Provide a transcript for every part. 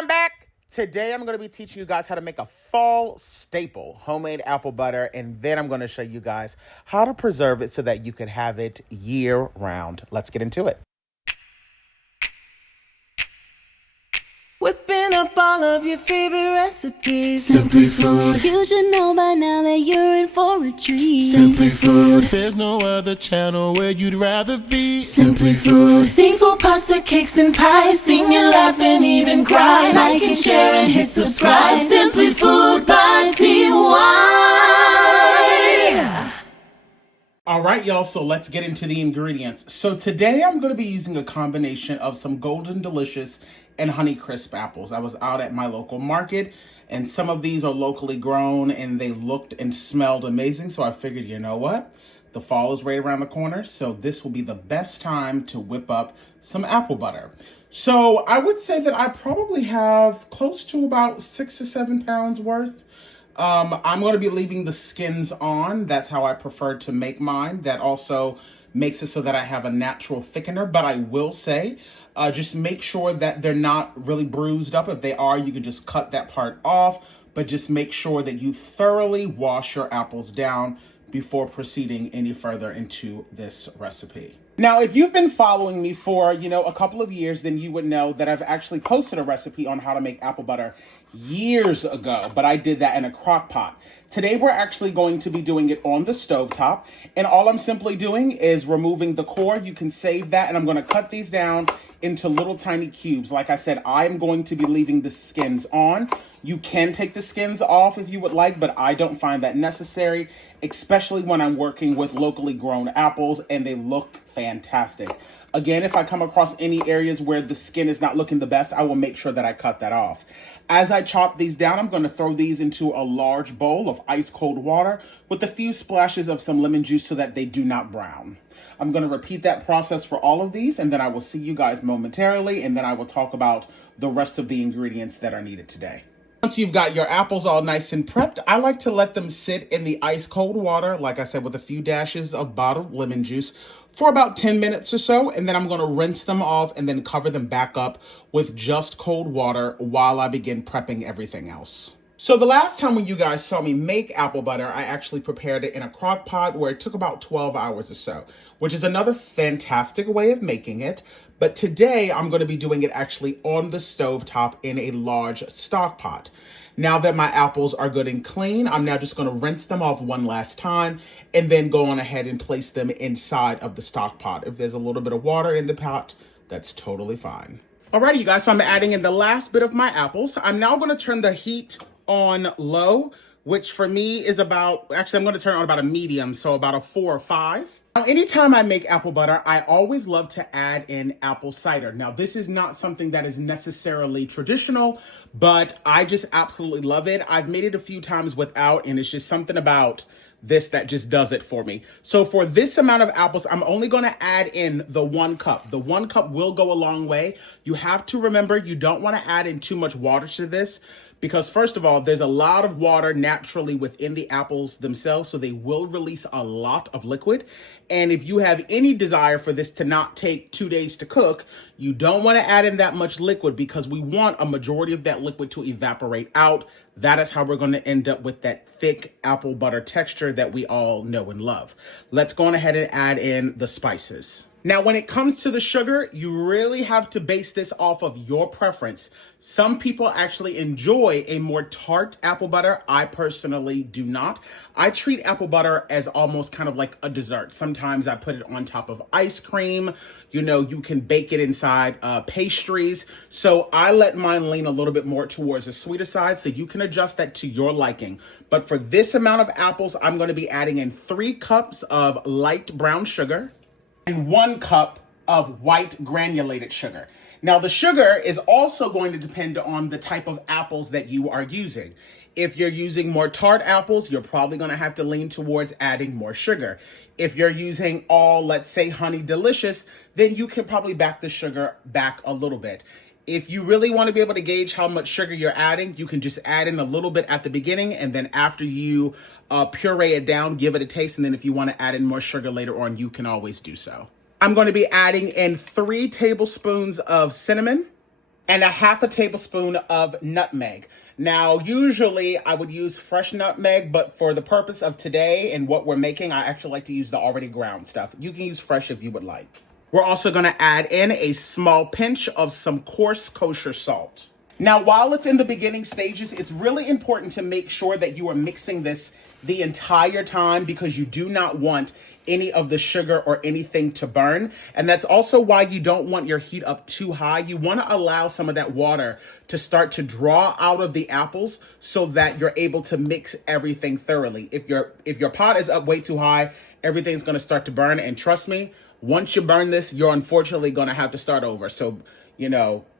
I'm back. Today I'm going to be teaching you guys how to make a fall staple, homemade apple butter, and then I'm going to show you guys how to preserve it so that you can have it year round. Let's get into it. Whipping up all of your favorite recipes. Simply Food. You should know by now that you're in for a treat. Simply Food. There's no other channel where you'd rather be. Simply Food. Seafood, pasta, cakes, and pies. Sing and laugh and even cry. Like and share and hit subscribe. Simply Food by TY. All right, y'all, so let's get into the ingredients. So today I'm going to be using a combination of some Golden Delicious and Honey Crisp apples. I was out at my local market, and some of these are locally grown, and they looked and smelled amazing, so I figured, you know what? The fall is right around the corner, so this will be the best time to whip up some apple butter. So I would say that I probably have close to about 6 to 7 pounds worth. I'm going to be leaving the skins on. That's how I prefer to make mine. That also makes it so that I have a natural thickener, but I will say, just make sure that they're not really bruised up. If they are, you can just cut that part off, but just make sure that you thoroughly wash your apples down before proceeding any further into this recipe. Now, if you've been following me for, a couple of years, then you would know that I've actually posted a recipe on how to make apple butter years ago, but I did that in a crock pot. Today, we're actually going to be doing it on the stovetop, and all I'm simply doing is removing the core. You can save that, and I'm going to cut these down into little tiny cubes. Like I said, I'm going to be leaving the skins on. You can take the skins off if you would like, but I don't find that necessary, especially when I'm working with locally grown apples and they look fantastic. Again, if I come across any areas where the skin is not looking the best, I will make sure that I cut that off. As I chop these down, I'm going to throw these into a large bowl of ice cold water with a few splashes of some lemon juice so that they do not brown. I'm going to repeat that process for all of these, and then I will see you guys momentarily, and then I will talk about the rest of the ingredients that are needed today. Once you've got your apples all nice and prepped, I like to let them sit in the ice cold water, like I said, with a few dashes of bottled lemon juice for about 10 minutes or so, and then I'm going to rinse them off and then cover them back up with just cold water while I begin prepping everything else. So the last time when you guys saw me make apple butter, I actually prepared it in a crock pot where it took about 12 hours or so, which is another fantastic way of making it. But today I'm going to be doing it actually on the stovetop in a large stock pot. Now that my apples are good and clean, I'm now just going to rinse them off one last time and then go on ahead and place them inside of the stock pot. If there's a little bit of water in the pot, that's totally fine. Alrighty, you guys, so I'm adding in the last bit of my apples. I'm now going to turn the heat on low, which for me is about, actually I'm going to turn on about a medium, so about a 4 or 5. Now, anytime I make apple butter, I always love to add in apple cider. Now, this is not something that is necessarily traditional, but I just absolutely love it. I've made it a few times without, and it's just something about this that just does it for me. So for this amount of apples, I'm only going to add in the 1 cup. The 1 cup will go a long way. You have to remember you don't want to add in too much water to this because first of all, there's a lot of water naturally within the apples themselves, so they will release a lot of liquid. And if you have any desire for this to not take 2 days to cook, you don't want to add in that much liquid because we want a majority of that liquid to evaporate out. That is how we're going to end up with that thick apple butter texture that we all know and love. Let's go on ahead and add in the spices. Now, when it comes to the sugar, you really have to base this off of your preference. Some people actually enjoy a more tart apple butter. I personally do not. I treat apple butter as almost kind of like a dessert. Sometimes I put it on top of ice cream. You can bake it inside pastries. So I let mine lean a little bit more towards the sweeter side, so you can adjust that to your liking. But for this amount of apples, I'm going to be adding in 3 cups of light brown sugar and 1 cup of white granulated sugar. Now, the sugar is also going to depend on the type of apples that you are using. If you're using more tart apples, you're probably going to have to lean towards adding more sugar. If you're using all, let's say, Honey Delicious, then you can probably back the sugar back a little bit. If you really want to be able to gauge how much sugar you're adding, you can just add in a little bit at the beginning, and then after you puree it down, give it a taste, and then if you want to add in more sugar later on, you can always do so. I'm going to be adding in 3 tablespoons of cinnamon and a half a tablespoon of nutmeg. Now, usually I would use fresh nutmeg, but for the purpose of today and what we're making, I actually like to use the already ground stuff. You can use fresh if you would like. We're also gonna add in a small pinch of some coarse kosher salt. Now, while it's in the beginning stages, it's really important to make sure that you are mixing this the entire time because you do not want any of the sugar or anything to burn. And that's also why you don't want your heat up too high. You want to allow some of that water to start to draw out of the apples so that you're able to mix everything thoroughly. If your pot is up way too high, everything's going to start to burn. And trust me, once you burn this, you're unfortunately going to have to start over. So,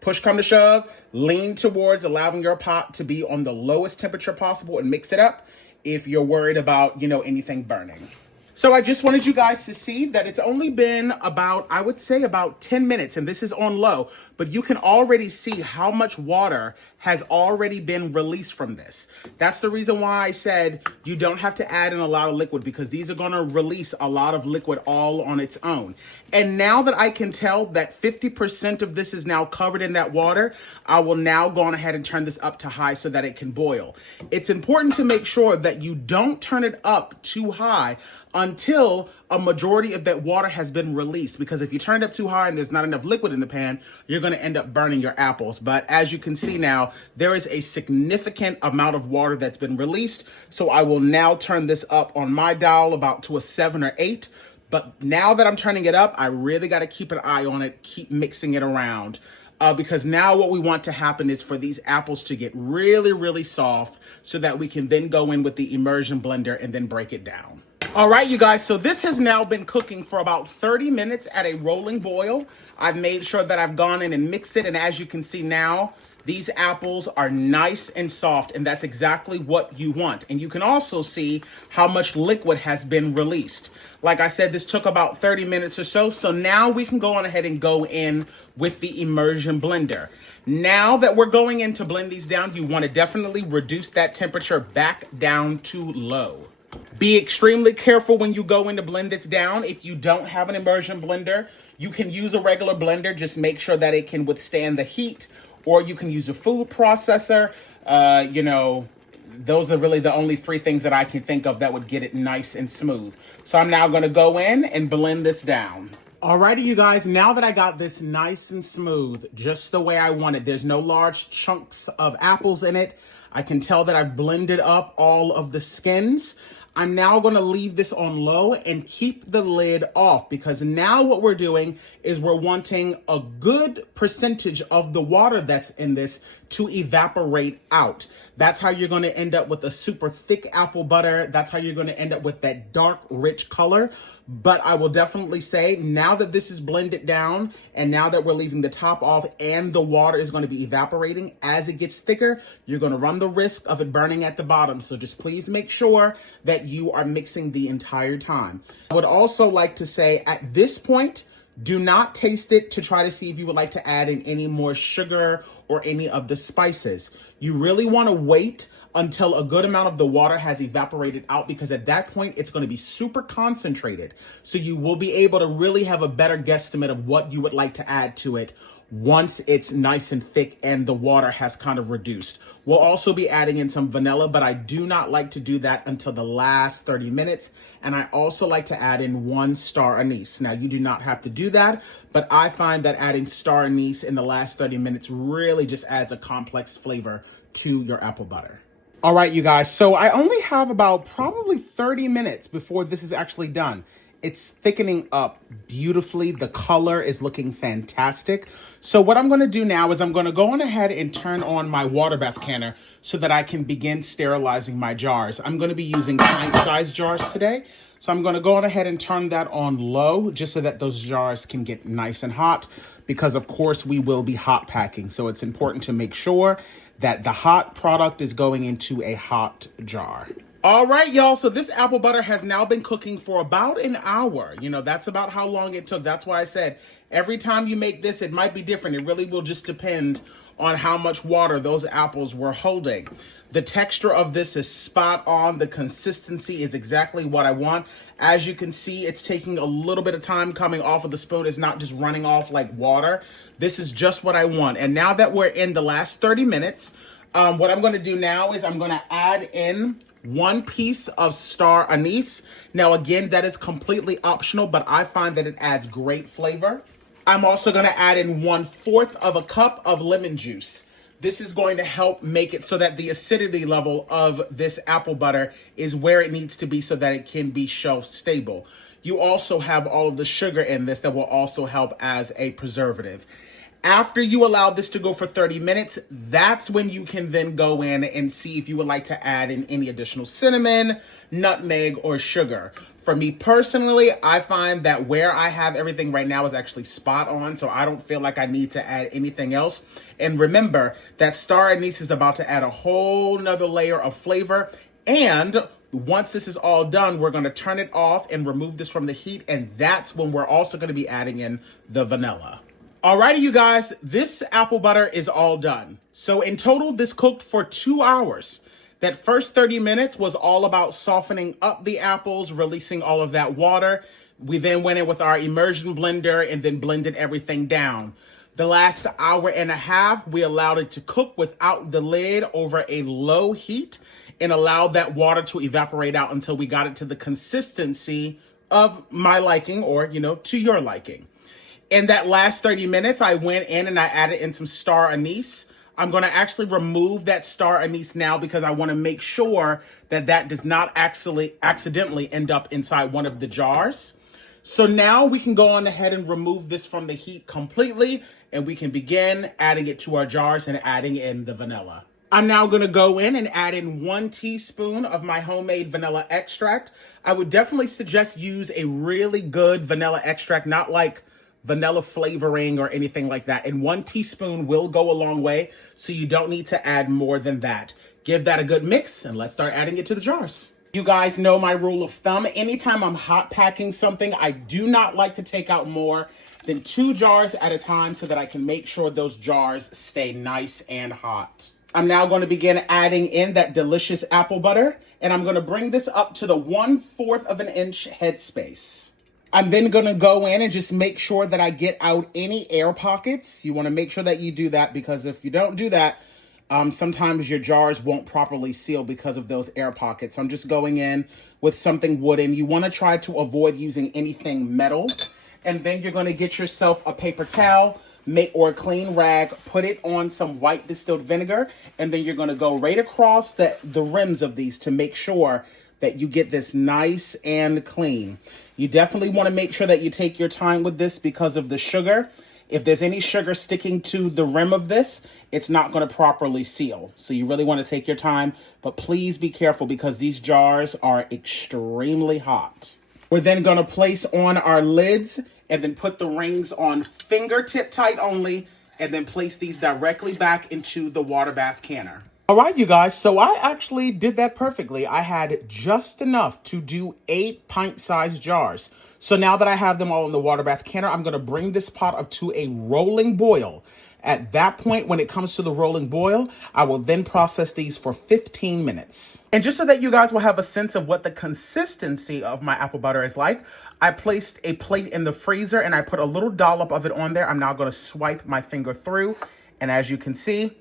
push come to shove, lean towards allowing your pot to be on the lowest temperature possible and mix it up if you're worried about, anything burning. So I just wanted you guys to see that it's only been about, I would say about 10 minutes, and this is on low, but you can already see how much water has already been released from this. That's the reason why I said you don't have to add in a lot of liquid because these are gonna release a lot of liquid all on its own. And now that I can tell that 50% of this is now covered in that water, I will now go on ahead and turn this up to high so that it can boil. It's important to make sure that you don't turn it up too high until a majority of that water has been released, because if you turn it up too high and there's not enough liquid in the pan, you're going to end up burning your apples. But as you can see now, there is a significant amount of water that's been released. So I will now turn this up on my dial about to a 7 or 8. But now that I'm turning it up, I really got to keep an eye on it, keep mixing it around. Because now what we want to happen is for these apples to get really, really soft so that we can then go in with the immersion blender and then break it down. All right, you guys, so this has now been cooking for about 30 minutes at a rolling boil. I've made sure that I've gone in and mixed it, and as you can see now, these apples are nice and soft, and that's exactly what you want. And you can also see how much liquid has been released. Like I said, this took about 30 minutes or so, so now we can go on ahead and go in with the immersion blender. Now that we're going in to blend these down, you want to definitely reduce that temperature back down to low. Be extremely careful when you go in to blend this down. If you don't have an immersion blender, you can use a regular blender. Just make sure that it can withstand the heat, or you can use a food processor. Those are really the only three things that I can think of that would get it nice and smooth. So I'm now going to go in and blend this down. Alrighty, you guys, now that I got this nice and smooth, just the way I want it, there's no large chunks of apples in it. I can tell that I've blended up all of the skins. I'm now going to leave this on low and keep the lid off, because now what we're doing is we're wanting a good percentage of the water that's in this to evaporate out. That's how you're going to end up with a super thick apple butter. That's how you're going to end up with that dark, rich color. But I will definitely say, now that this is blended down and now that we're leaving the top off and the water is going to be evaporating, as it gets thicker, you're going to run the risk of it burning at the bottom. So just please make sure that you are mixing the entire time. I would also like to say at this point, do not taste it to try to see if you would like to add in any more sugar or any of the spices. You really want to wait until a good amount of the water has evaporated out, because at that point it's going to be super concentrated. So you will be able to really have a better guesstimate of what you would like to add to it once it's nice and thick and the water has kind of reduced. We'll also be adding in some vanilla, but I do not like to do that until the last 30 minutes. And I also like to add in 1 star anise. Now, you do not have to do that, but I find that adding star anise in the last 30 minutes really just adds a complex flavor to your apple butter. All right, you guys, so I only have about probably 30 minutes before this is actually done. It's thickening up beautifully. The color is looking fantastic. So what I'm going to do now is I'm going to go on ahead and turn on my water bath canner so that I can begin sterilizing my jars. I'm going to be using pint-sized jars today. So I'm going to go on ahead and turn that on low just so that those jars can get nice and hot, because of course we will be hot packing. So it's important to make sure that the hot product is going into a hot jar. All right, y'all, so this apple butter has now been cooking for about an hour. That's about how long it took. That's why I said every time you make this, it might be different. It really will just depend on how much water those apples were holding. The texture of this is spot on. The consistency is exactly what I want. As you can see, it's taking a little bit of time coming off of the spoon. It's not just running off like water. This is just what I want. And now that we're in the last 30 minutes, what I'm going to do now is I'm going to add in 1 piece of star anise. Now, again, that is completely optional, but I find that it adds great flavor. I'm also going to add in 1/4 of a cup of lemon juice. This is going to help make it so that the acidity level of this apple butter is where it needs to be so that it can be shelf stable. You also have all of the sugar in this that will also help as a preservative. After you allow this to go for 30 minutes, that's when you can then go in and see if you would like to add in any additional cinnamon, nutmeg, or sugar. For me personally, I find that where I have everything right now is actually spot on, so I don't feel like I need to add anything else. And remember that star anise is about to add a whole nother layer of flavor. And once this is all done, we're going to turn it off and remove this from the heat, and that's when we're also going to be adding in the vanilla. Alrighty, you guys, this apple butter is all done. So in total, this cooked for 2 hours. That first 30 minutes was all about softening up the apples, releasing all of that water. We then went in with our immersion blender and then blended everything down. The last hour and a half, we allowed it to cook without the lid over a low heat and allowed that water to evaporate out until we got it to the consistency of my liking, or, to your liking. In that last 30 minutes, I went in and I added in some star anise. I'm going to actually remove that star anise now because I want to make sure that that does not accidentally end up inside one of the jars. So now we can go on ahead and remove this from the heat completely, and we can begin adding it to our jars and adding in the vanilla. I'm now going to go in and add in 1 teaspoon of my homemade vanilla extract. I would definitely suggest use a really good vanilla extract, not like vanilla flavoring or anything like that. And 1 teaspoon will go a long way, so you don't need to add more than that. Give that a good mix, and let's start adding it to the jars. You guys know my rule of thumb. Anytime I'm hot packing something, I do not like to take out more than 2 jars at a time so that I can make sure those jars stay nice and hot. I'm now going to begin adding in that delicious apple butter, and I'm going to bring this up to the 1/4 of an inch headspace. I'm then going to go in and just make sure that I get out any air pockets. You want to make sure that you do that, because if you don't do that, sometimes your jars won't properly seal because of those air pockets. I'm just going in with something wooden. You want to try to avoid using anything metal. And then you're going to get yourself a paper towel or a clean rag, put it on some white distilled vinegar, and then you're going to go right across the rims of these to make sure that you get this nice and clean. You definitely want to make sure that you take your time with this because of the sugar. If there's any sugar sticking to the rim of this, it's not going to properly seal. So you really want to take your time, but please be careful because these jars are extremely hot. We're then going to place on our lids and then put the rings on fingertip tight only, and then place these directly back into the water bath canner. All right, you guys, so I actually did that perfectly. I had just enough to do 8 pint-sized jars. So now that I have them all in the water bath canner, I'm going to bring this pot up to a rolling boil. At that point, when it comes to the rolling boil, I will then process these for 15 minutes. And just so that you guys will have a sense of what the consistency of my apple butter is like, I placed a plate in the freezer and I put a little dollop of it on there. I'm now going to swipe my finger through. And as you can see,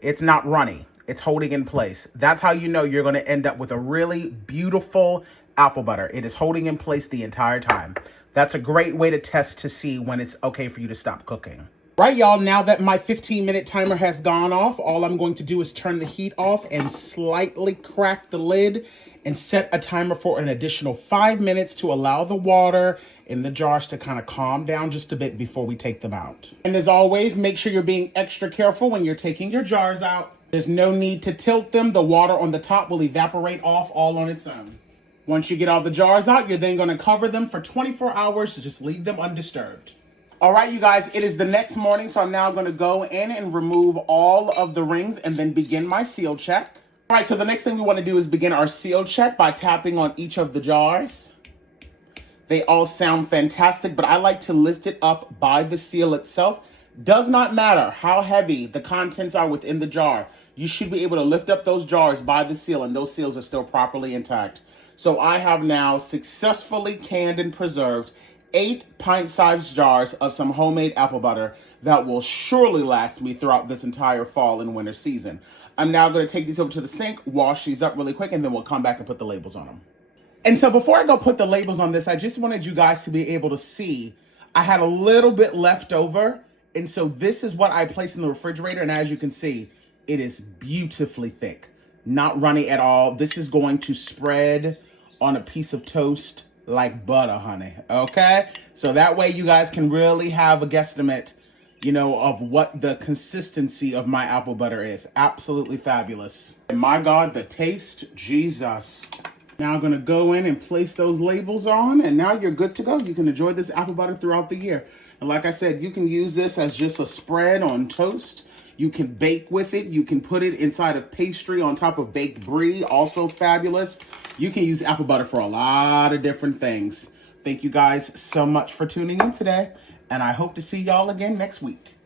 it's not runny. It's holding in place. That's how you know you're going to end up with a really beautiful apple butter. It is holding in place the entire time. That's a great way to test to see when it's okay for you to stop cooking. Right, y'all, now that my 15-minute timer has gone off, all I'm going to do is turn the heat off and slightly crack the lid and set a timer for an additional 5 minutes to allow the water in the jars to kind of calm down just a bit before we take them out. And as always, make sure you're being extra careful when you're taking your jars out. There's no need to tilt them. The water on the top will evaporate off all on its own. Once you get all the jars out, you're then going to cover them for 24 hours to just leave them undisturbed. All right, you guys, it is the next morning, so I'm now going to go in and remove all of the rings and then begin my seal check. All right, so the next thing we want to do is begin our seal check by tapping on each of the jars. They all sound fantastic, but I like to lift it up by the seal itself. Does not matter how heavy the contents are within the jar. You should be able to lift up those jars by the seal, and those seals are still properly intact. So I have now successfully canned and preserved 8 pint-sized jars of some homemade apple butter that will surely last me throughout this entire fall and winter season. I'm now going to take these over to the sink, wash these up really quick, and then we'll come back and put the labels on them. And so before I go put the labels on this, I just wanted you guys to be able to see I had a little bit left over. And so this is what I placed in the refrigerator. And as you can see, it is beautifully thick, not runny at all. This is going to spread on a piece of toast like butter, honey. Okay? So that way you guys can really have a guesstimate, you know, of what the consistency of my apple butter is. Absolutely fabulous. And my God, the taste, Jesus. Now I'm going to go in and place those labels on, and now you're good to go. You can enjoy this apple butter throughout the year. And like I said, you can use this as just a spread on toast. You can bake with it. You can put it inside of pastry on top of baked brie, also fabulous. You can use apple butter for a lot of different things. Thank you guys so much for tuning in today, and I hope to see y'all again next week.